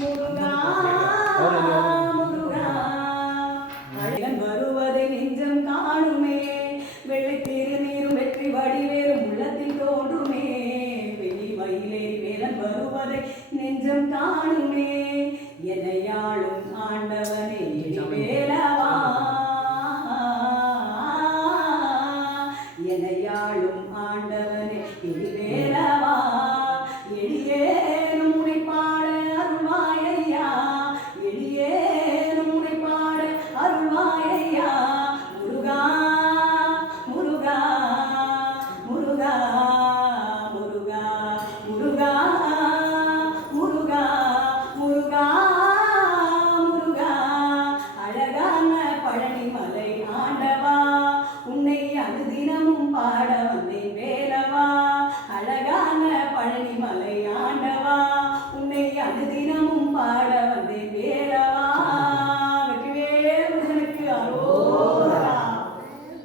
முருகா முருகா அழகன் வருவதை நெஞ்சம் காணுமே வெள்ளை திருநீரும் வெற்றி வடிவேறும் உள்ளத்தில் தோன்றுமே வெளி மயிலேறி வேலன் வருவதை நெஞ்சம் காணுமே எனையாளும் ஆண்டவனே வேலவா எனையாளும் ஆண்டவனே வேலவா எளியேனும் உனை பாட அருள்வாயையா எளியேனும் உனை பாட அருள்வாயையா முருகா முருகா முருகா முருகா முருகா முருகா முருகா முருகா அழகான பழனிமலை ஆண்டவா உன்னை அனுதினமும் பாட வந்தேன் வேலவா அழகான பழனிமலை ஆண்டவா உன்னை அனுதினமும் பாட வந்தேன் வேலவா வெற்றிவேல் முருகனுக்கு அரோகரா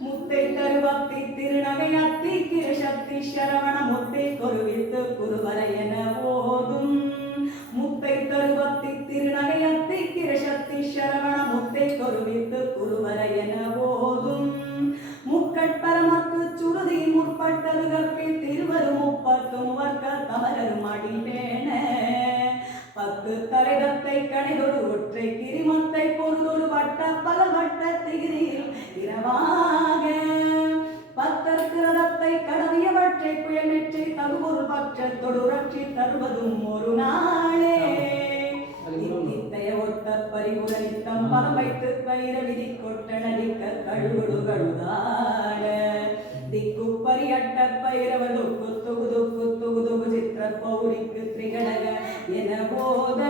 முத்தை தருவத்தி திருநகை அத்திக்கிற சக்தி சரவண முத்தை கொருவித்து குருவரை என போதும் முத்தை தருவத்தி திருநகை அத்திக்கிற சக்தி சரவண முத்தை கொருவித்து குருவரை என போதும் முக்கட்பரமக்கு சுருதி முற்பட்டது கற்பில் திருவரும் முப்பத்தும் வர்க்க தமரரும் அடிமேன பத்து தலைதத்தை கணிதொரு ஒற்றை கிரிமத்தை பொருளொரு வட்ட பல வட்ட திகிரியில் இரவாக பத்தற்கிரதத்தை கடவியவற்றை புயல் நெற்றி தருவொரு பட்சத்தொடு ரட்சி தருவதும் ஒரு நாளே நித்திய ஒட்ட பரிபுரனித்தம் பலம் வைத்து பயிர விதி கொட்ட நடிக்க கழுகுடு கழுதாட திக்கு பரியட்ட பயிரவர் துக்கு துகு துக்கு துகு துகு சித்திர பௌரிக்கு திரிகடக என போத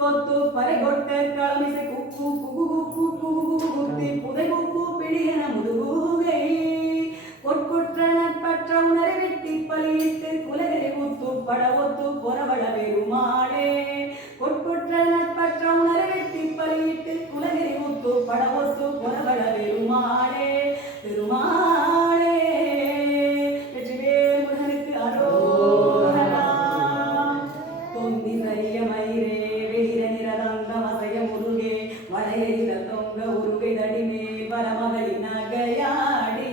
கொத்து பறை கொட்ட களமிசை குக்கு குகு குக்கு குகு குத்தி புதை குக்கு பிடியன முதுகூகை பொற்குற்ற நட்பற்ற உணரை வெட்டி பலியிட்டு குலகரை குத்து பட ஒத்து பொறவள பெருமாளே பொற்குற்ற நட்பற்ற உணரை வெட்டி பலியிட்டு குலகரை குத்து பட ஒத்து பொறவள பெருமாளே பெருமாளே வெற்றிவேல் முருகனுக்கு அரோகரா தொந்தி சரிய மயிரே வெளிர நிரதங்க மசைய முருகே வளையில தொங்க உருகை தடிமே பரமகரி நகையாடி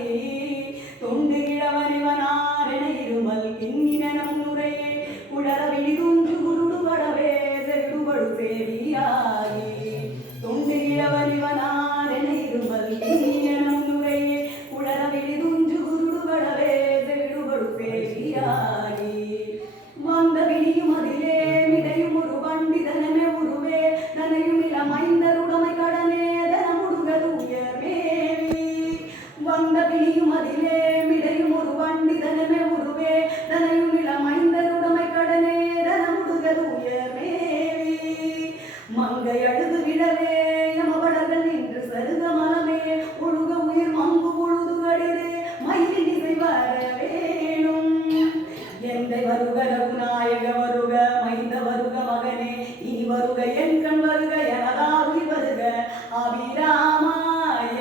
தொண்டு கிழவனிவனாரென இருமல் கிண்ணினம் நுரையே குடர விழிதுஞ்சு குருடுவடவே செடுபடு சேவியாகி தொண்டு கிழவனிவனாரென இருமல் கிண்ணினம் நுரையே குடர விழிதுஞ்சு குருடுவடவே செடுபடு சேவியாகி வந்த விழியும் அதிலே மிடையும் ஒரு பண்டிதனமே உருவே நனையும் இளமைந்தருடமை கடனே தனமுடுகது உயர்மேவி வந்த விழியும் அதிலே மிடையும் ஒரு பண்டிதனமே உருவே தனையும் இளமைந்தருடமை கடனே தனமுடுகது உயர்மேவி மங்கை அழுது விடவே யமவடர்கள் நின்று சருக மலமே ஒழுக உயிர் மங்கு பொழுது கடிதே மயிலின் இசை வர வேணும் எந்தை வருக ரகுநாயக வருக மைந்த வருக மகனே இனி வருக என் கண் வருக எனதாவி வருக அபிராமா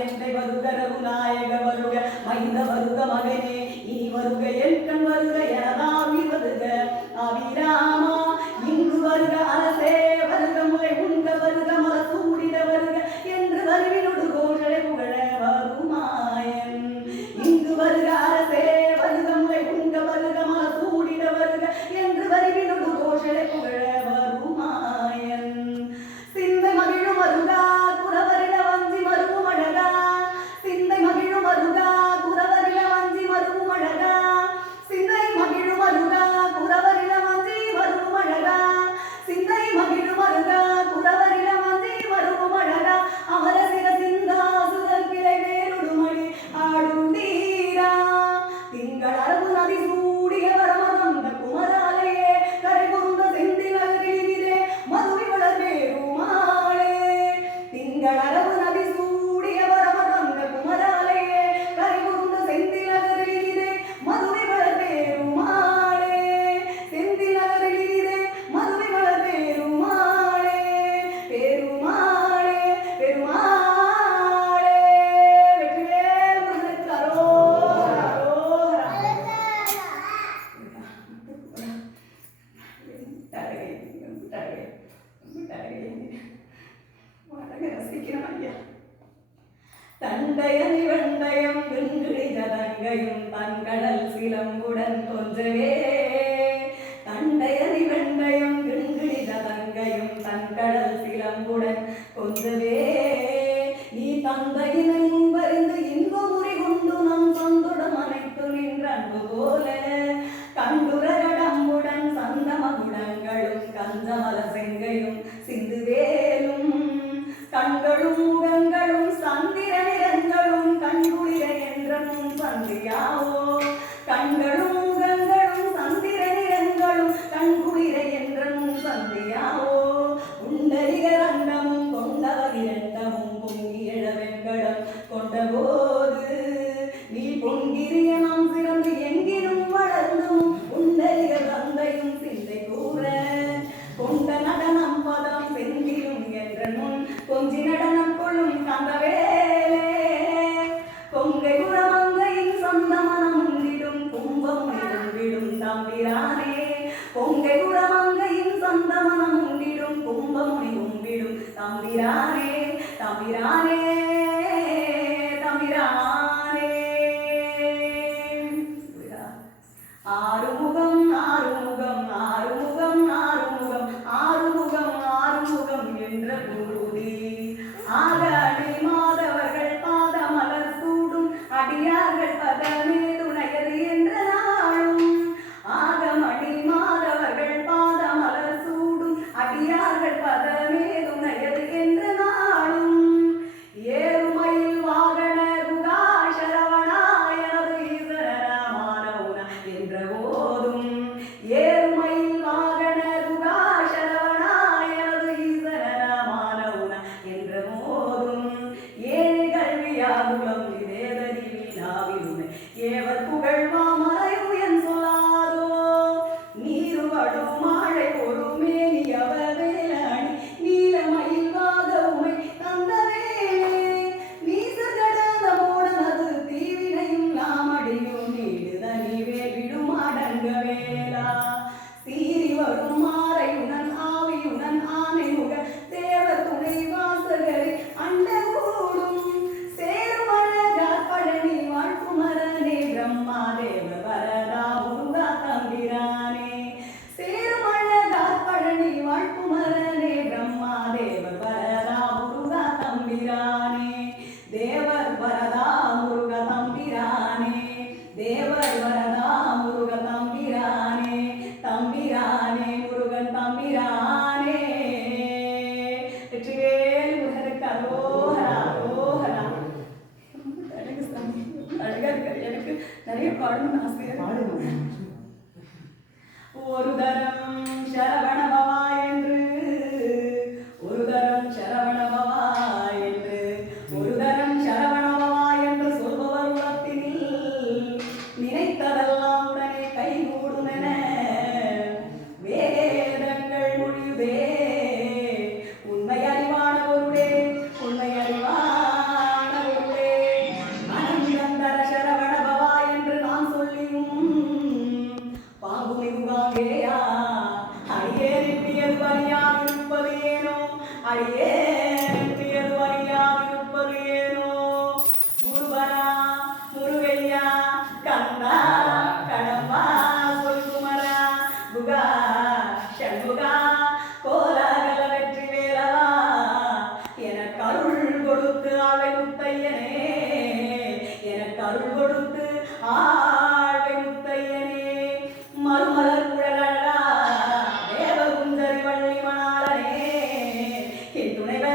எந்தை வருக ரகுநாயக வருக மைந்த வருக மகனே இனி வருக என் கண் வருக எனதாவி வருக அபிராமா இங்கு வருக அரசே வருக முறை உண்க வருக மல சூடிட வருக என்று வருவினொடு கோஷலை புகழ வருமாயன் இங்கு வருக அரசே வருக முறை உண்க வருக மல சூடிட வருக என்று வருவினொடு கோஷலை புகழ வருமாயன் சிரிக்கணும் ஐயா. தண்டயனி வெண்டயம் விண்கிழி ஜதங்கையும் தன்கடல் சிலம்புடன் கொஞ்சவே. தண்டயனி வெண்டயம் விண்கிழி ஜதங்கையும் தன்கடல் சிலம்புடன் கொஞ்சவே. நீ தந்தையினை முன்பறிந்து இன்பமுறை கொண்டு நம் சொந்துடன் அனைத்து நின்ற அன்பு போல கண்டுர கடம்புடன் சந்தமகுடங்களும் கஞ்சமல செங்கையும் சிந்துவேலும் கண்களும் முகங்களும் சந்திர நிறங்களும் கண்குளிர என்றனும் சந்தியாவோ. கண்களும் முகங்களும் சந்திர நிறங்களும் கண்குளிர என்றனும் சந்தியாவோ. உண்டரிக ரண்டமும் கொண்டவர் இரண்டமும் பொங்கி எழ வெண்கடம் கொண்டபோது நீ பொங்கிரிய நாம் சிறந்து எங்கினும் வளர்ந்தும் உண்டரிக தந்தையும் சிந்தை கூற கொண்ட நடனம் பதம் செந்திலும் என்ற முன் கொஞ்சி நடனம் கொள்ளும் கந்தவேலே. கொங்கை குரமங்கையின் சொந்த மனம் உண்டிடும் கும்பம் உண்டிடும் தம்பிரானே. கொங்கை குரமங்கையின் சொந்த மனம் உண்டிடும் கும்பம் உண்டிடும் தம்பிரானே. தம்பிரானே தம்பிரானே. ஆறுமுகம் ஆறுமுகம் ஆறுமுகம் ஆறுமுகம் ஆறுமுகம் ஆறுமுகம் என்ற பூதி ஆகடி மாதவர்கள் பாத மலர் சூடும் அடியார்கள் பதமே துணையது என்ற நாளும். ஆகமடி மாதவர்கள் பாத மலர் சூடும் அடியார்கள் பதமே துணையது என்ற நாளும். ஏறுமையில் வாகன குகா சரவணாயனது ஈஸ்வரமானவுன என்ற போதும். ஏறுமையில் வாகன குகா சரவணாயனது ஈஸ்வரமானவுன என்ற போதும். ஏழை கல்வியாகுலம் இதேதறி வினாவிலுமை ஏவர் புகழ் மாமலையுயன் சொல்லாதோ. நீருவடு மாழை ஒரு மேனி அவவேலணி நீலமயில் வாத உமை தந்தவேலே. நீசகடதமோடனது தீவினையும் நாமடியும் நீடுதனி வேவிடும் அடங்க வேலா. சீறி வரும் மாறையுடன் ஆவியுடன் ஆனை முக தேவ துணை வாசகரை அண்டகூடும். சேருமழகார் பழனி வாழ்குமரனே பிரம்மா தேவ வரதா முருகா தம்பிரானே. சேருமழகார் பழனி வாழ்குமரனே பிரம்மா தேவ வரதா முருகா தம்பிரானே. தேவர் வரதா முருக தம்பிரானே. தேவர் வரதா முருக தம்பிரானே. தம்பிரானே முருகன் தம்பிரானே. வெற்றிவேல் முருகனுக்கு அரோகரா அரோகரா. அழகா இருக்காரு. எனக்கு நிறைய பாடணும்னு ஆசையா. ஒரு தரம் சரவண பவா என்று ஒரு தரம் சரவண பவா என்று ஒரு தரம் சரவண பவா என்று சொல்பவர் உலகத்தினில் நினைத்ததெல்லாம் உடனே கைகூடுமென வேதங்கள் மொழியுதே. உண்மை அறிவான பொருளே உண்மை அறிவான பொருளே அனந்தந்தர சரவண பவா என்று நான் சொல்லியும் பாம்புமை முகாங்கேயா. அடியேறியது அறியாதிருப்பது ஏனோ அடியேறியது அறியாதிருப்பது ஏனோ. குருவரா முருகையா கந்தா கடம்பா சொல்குமரா குகா சண்முகா கோலாகல வெற்றி வேலவா எனக்கு அருள் கொடுத்து ஆளை முத்தையனே. எனக்கு அருள் கொடுத்து ஆழ்வை முத்தையனே. மறுமலர் குழலழகா தேவகுந்தரி வள்ளி மணாளனே. என் துணைவ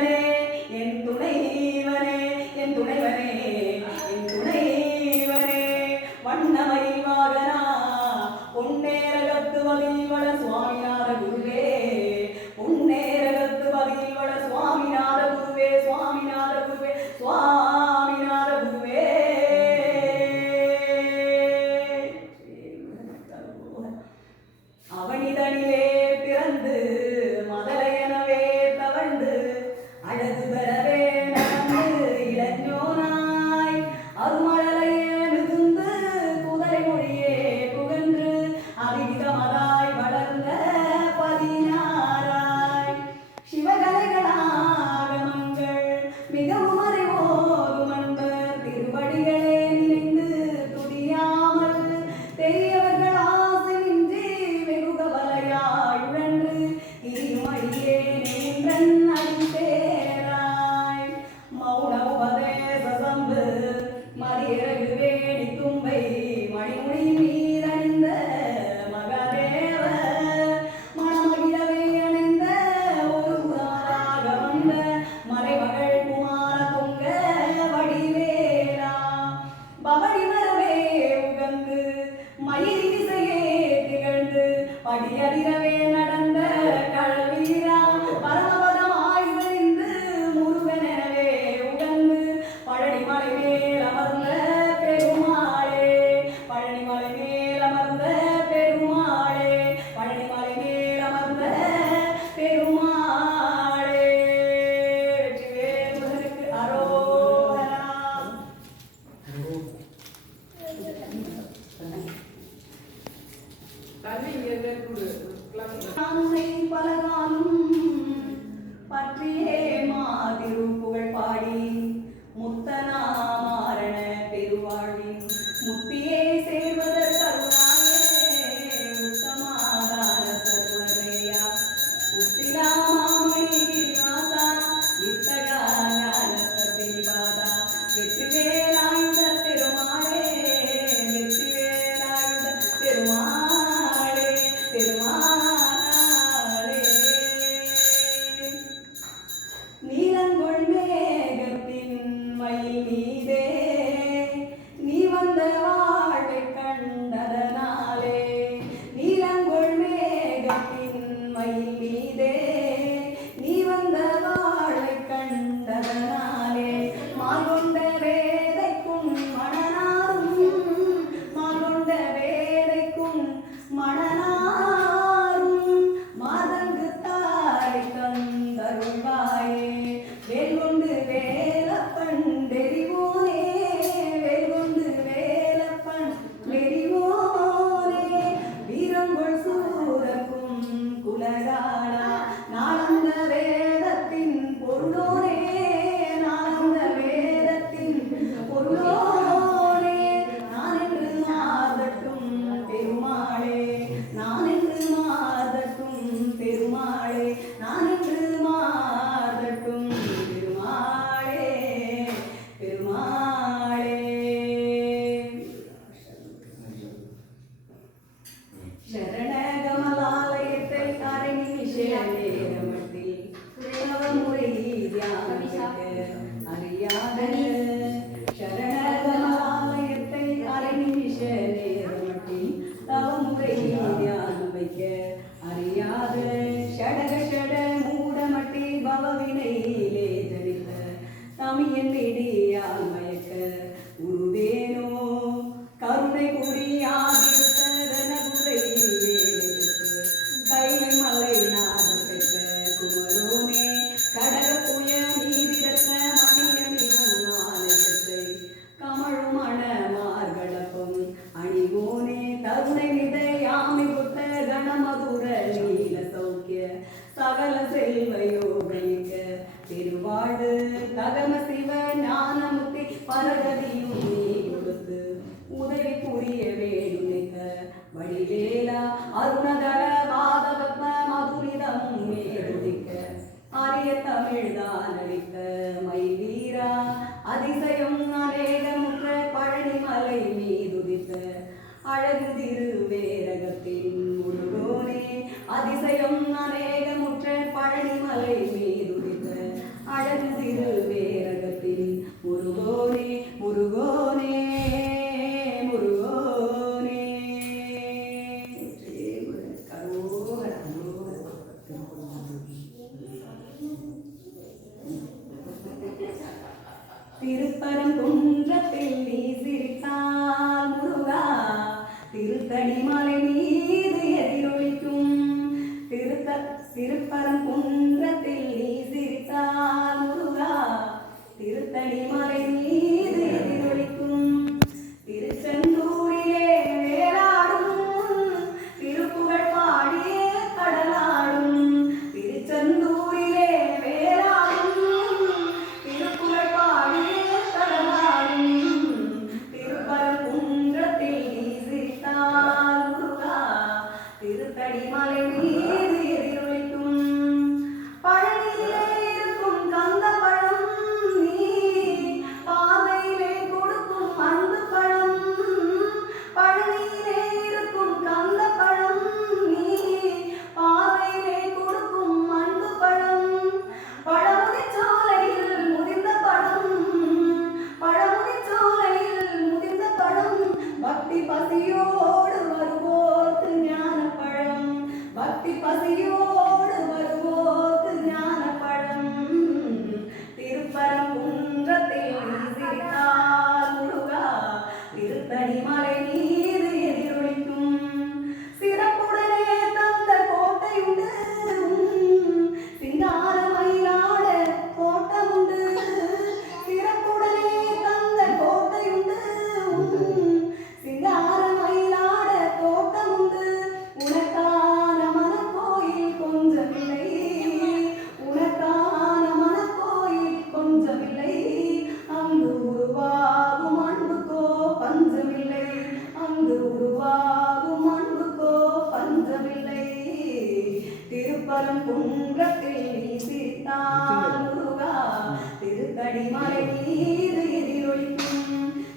ஆரிய தமிழ்தான் அளித்த மயில் வீரா அதிசயம் அநேகமுற்ற பழனிமலை மீதுதித்த அழகு திருவேரகத்தின் முருகோனே அதிசயம் அநேகமுற்ற பழனிமலை மீதுதித்த அழகு திருவேரகத்தின் முருகோனே முருகோனே முருகோனே. திருப்பரங்குன்றத்தில் நீ சிரித்தால் முருகா திருத்தணி மலை மீது எதிரொலிக்கும். திருப்பரங்குன்றத்தில் நீ சிரித்தால் முருகா திருத்தணி மலை மீது எதிரொலிக்கும். திருச்செந்தூரிலே வேலாடும் திருப்புகழ் பாடியே கடலாடும். திருச்செந்தூரிலே வேலாடும் திருப்புகழ் பாடியே கடலாடும். திருப்பரங்குன்றத்தில் நீ சிரித்தால் முருகா திருத்தணி மலை மீது எதிரொலிக்கும். பழனியிலே இருக்கும் கந்த பழம் நீ பார்வையிலே கொடுக்கும் அன்பு பழம். பழனியிலே இருக்கும் கந்த பழம் நீ பார்வையிலே கொடுக்கும் அன்பு பழம். பழமுதிர்ச்சோலையில் முதிர்ந்த பழம். பழமுதிர்ச்சோலையில் முதிர்ந்த பழம். பக்தி பசியோடு வருவோர்க்கு ஞான பழம். பக்தி பசியோடு வருவோர்க்கு ஞான பழம். திருப்பரங்குன்றத்தில் நீ சிரித்தால் முருகா திருத்தணி மலை மீது எதிரொலிக்கும். சிறப்புடனே தந்த கோட்டையுண்டு சிங்கார மயிலாட கோட்டமுண்டு. சிறப்புடனே தந்த கோட்டையுண்டு சிங்கார மயிலாட தோட்டமுண்டு. உனக்கான மனக்கோயில் கொஞ்சமில்லை. உனக்கான மனக்கோயில் கொஞ்சமில்லை. அங்கு உருவாகும் அன்புக்கோ பஞ்சமில்லை. அங்கு உருவாகும் அன்புக்கோ பஞ்சமில்லை. திருப்பரங்குன்றத்தில் நீ சிரித்தால் முருகா திருத்தணி மலை மீது எதிரொலிக்கும்.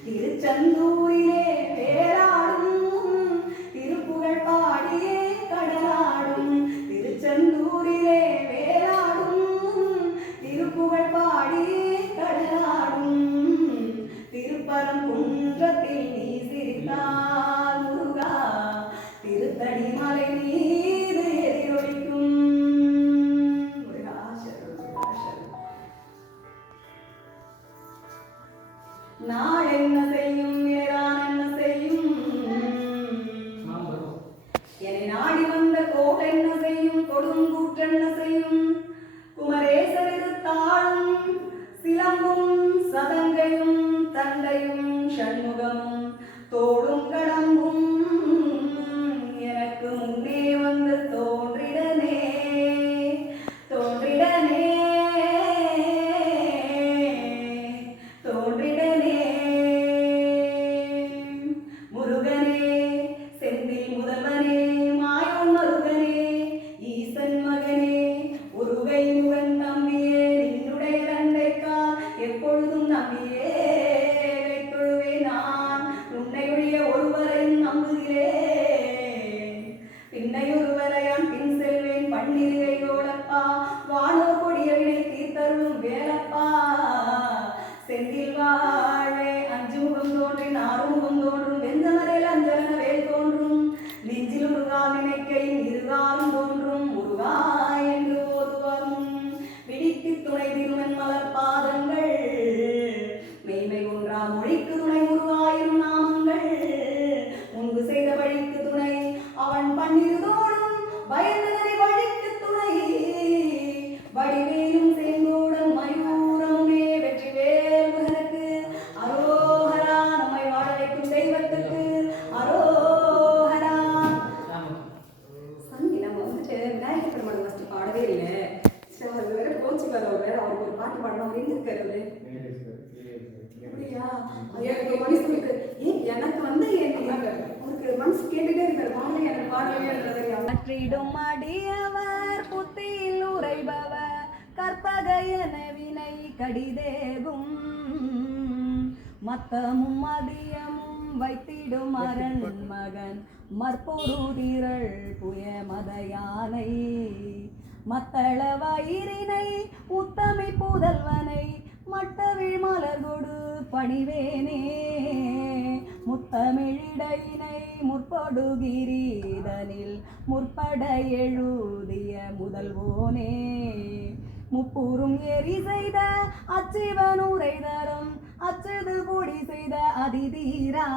திருச்செந்தூரிலே வேலாடும் திருப்புகழ் பாடியே கடலாடும். திருச்செந்தூரிலே வேலாடும் திருப்புகழ் பாடியே கடலாடும். திருப்பரங்குன்றத்தில் நீ சிரித்தால் முருகா திருத்தணி மலை மீது எதிரொலிக்கும். முருகா சரணம் முருகா சரணம். நாள் என்ன செய்யும் இளையான் என்ன செய்யும். என்னை நாடி வந்த கோள் என்ன செய்யும். கொடுங்கூற்றென்ன செய்யும். குமரேசர் தாளும் சிலம்பும் சதங்கையும் தண்டையும் சண்முகமும் தோடும் கடம்பும் எனக்கு முன்னே வந்து தோன்றிடனே தோன்றிடனே தோன்றிடனே. முருகனே செந்தில் முதல்வனே மாயோன் மருகனே ஈசன் மகனே ஒருகை முகன் நம்பியே நின்னுடைய தண்டைக்கால் எப்பொழுதும் நம்பியே வைத்தொழுவேன் நான். உன்னையுடைய ஒருவரையும் நம்புகிறேன். பின்னையொருவரையான் பின் செல்வேன் பன்னிருகை கோலப்பா. வானோர் கொடிய வினை தீர்த்தருளும் வேலப்பா. செந்தில் வாழ்வே அஞ்சு முகம் தோன்றின் ஆறு முகம் தோன்றும். வெஞ்சமரையில் அஞ்சலன வேல் தோன்றும். நெஞ்சில் முருகா நினைக்கையில் இருகாலும் தோன்றும். முருகா என்று ஓதுவரும் விழிக்கு துணை திருவன் மலர் பாதங்கள். மெய்மை ஒன்றா மொழிக்கு துணை முருகாயிரும் நாமங்கள். முன்பு செய்த வழிக்கு துணை அவன் பன்னிருதோடும். பயந்தனை வழிக்கு துணை வடிவேலும் செங்கோடன் மயூரமுமே. வெற்றிவேல் முருகனுக்கு அரோகரா. நம்மை வாழ வைக்கும் தெய்வத்துக்கு அரோகரா. சங்கி நம்ம வந்துட்டு விநாயகர் பெருமாள் ஃபஸ்ட்டு பாடவே இல்லை. சரி அவர் வேற கோச்சிக்கார். அவர் வேற அவருக்கு ஒரு பாட்டு பாடணும். அவர் எங்க இருக்காரு அவரு? அப்படியா? எனக்கு மனுஷனுக்கு எனக்கு வந்து அவருக்கு மனசு கேட்டுட்டே இருக்காரு. பாடலே எனக்கு பாடலையே. மாற்றிடும் அடியவர் புத்தியில் உரைபவர் மலையன வினை கடிதேகும் மத்தமும் மதியமும் வைத்திடும் அரண் மகன் மற்பொருதிரள் புய மதயானை மத்தள வயிறினை உத்தமை புதல்வனை மட்டவிழ் மலர்கொடு பணிவேனே முத்தமிழிடையினை முற்படுகிரீதனில் முற்பட எழுதிய முதல்வோனே முப்பூரும் எரி செய்த அச்சிவனுரை தரும் அச்சது பொடி செய்த அதிதீரா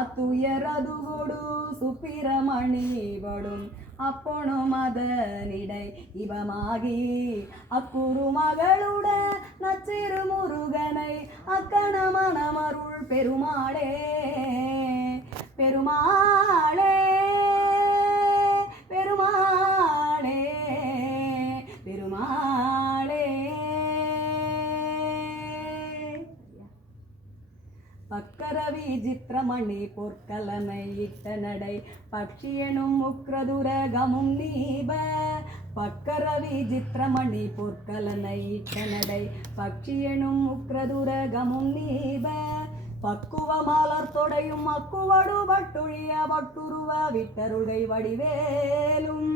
அத்துயரதுகொடு சுப்பிரமணி வடும் அப்பொணும் அதனிடை இவமாகி அக்குரு மகளுட நச்சிறு முருகனை அக்கணமணமருள் பெருமாளே பெருமாளே பெருமாளே பெருமாளே பக்கரவி சித்திரமணி பொற்கலனை இட்ட நடை பட்சியனும் உக்ரதுரகமும் நீப பக்கரவி சித்திரமணி பொற்கலனை இட்ட நடை பட்சியனும் உக்ரதுரகமும் நீப பக்குவ மலர் தொடையும் அக்குவடு பட்டுழிய பட்டுருவ விட்டருகை வடிவேலும்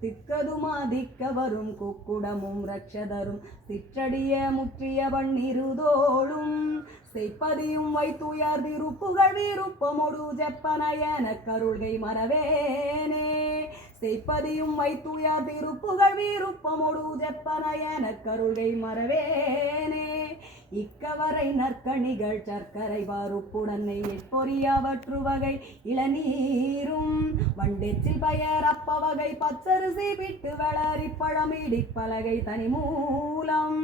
திக்கதுமா திக்க வரும் குக்குடமும் ரட்சதரும் சிற்றடிய முற்றிய வண்ணிருதோளும் செய்ப்பதியும் வைத்துயர் திருப்புகழ் விருப்பமொடு ஜப்பனயன கருள்கை மறவேனே செய்ப்பதியும் வைத்துயர் திருப்புகழ் விருப்பமொடு ஜப்பனயன கருள்கை மறவேனே இக்கவரை நற்கணிகள் சர்க்கரை வாருப்புடனை எட்பொறியவற்று வகை இளநீரும் வண்டெச்சில் பயர் அப்ப வகை பச்சரிசி விட்டு வளரி பழமிடி பலகை தனி மூலம்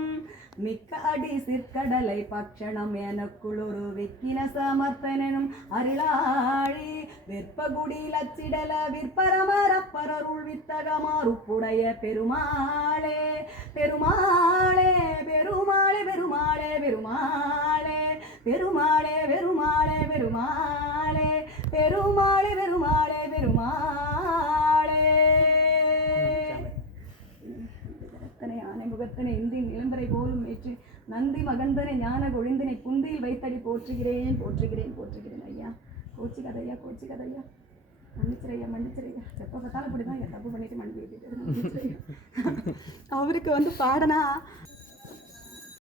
மிக்க அடி சிற்கடலை பட்சணம் எனக்குளொரு விக்கின சமர்த்தனும் அருளாழி வெற்பகுடி லச்சிடல விற்பரமரப்பரருள் வித்தகமாறுப்புடைய பெருமாளே பெருமாளே பெருமாளே பெருமாளே பெருமாளே பெருமாளே பெருமாளே பெருமாளே பெருமாளே பெருமாளே பெருமாளே ஆனை முகத்தனை இந்தின் இளம்பரை போலும் ஏற்று நந்தி மகந்தனை ஞான கொழிந்தனை குந்தியில் வைத்தடி போற்றுகிறேன் போற்றுகிறேன் போற்றுகிறேன் ஐயா கோச்சி கதையா மன்னிச்சிரையா மன்னிச்சிரையா எப்போ பார்த்தாலும் அப்படிதான் தப்பு பண்ணிட்டு மன்னிச்சு அவருக்கு பாடனா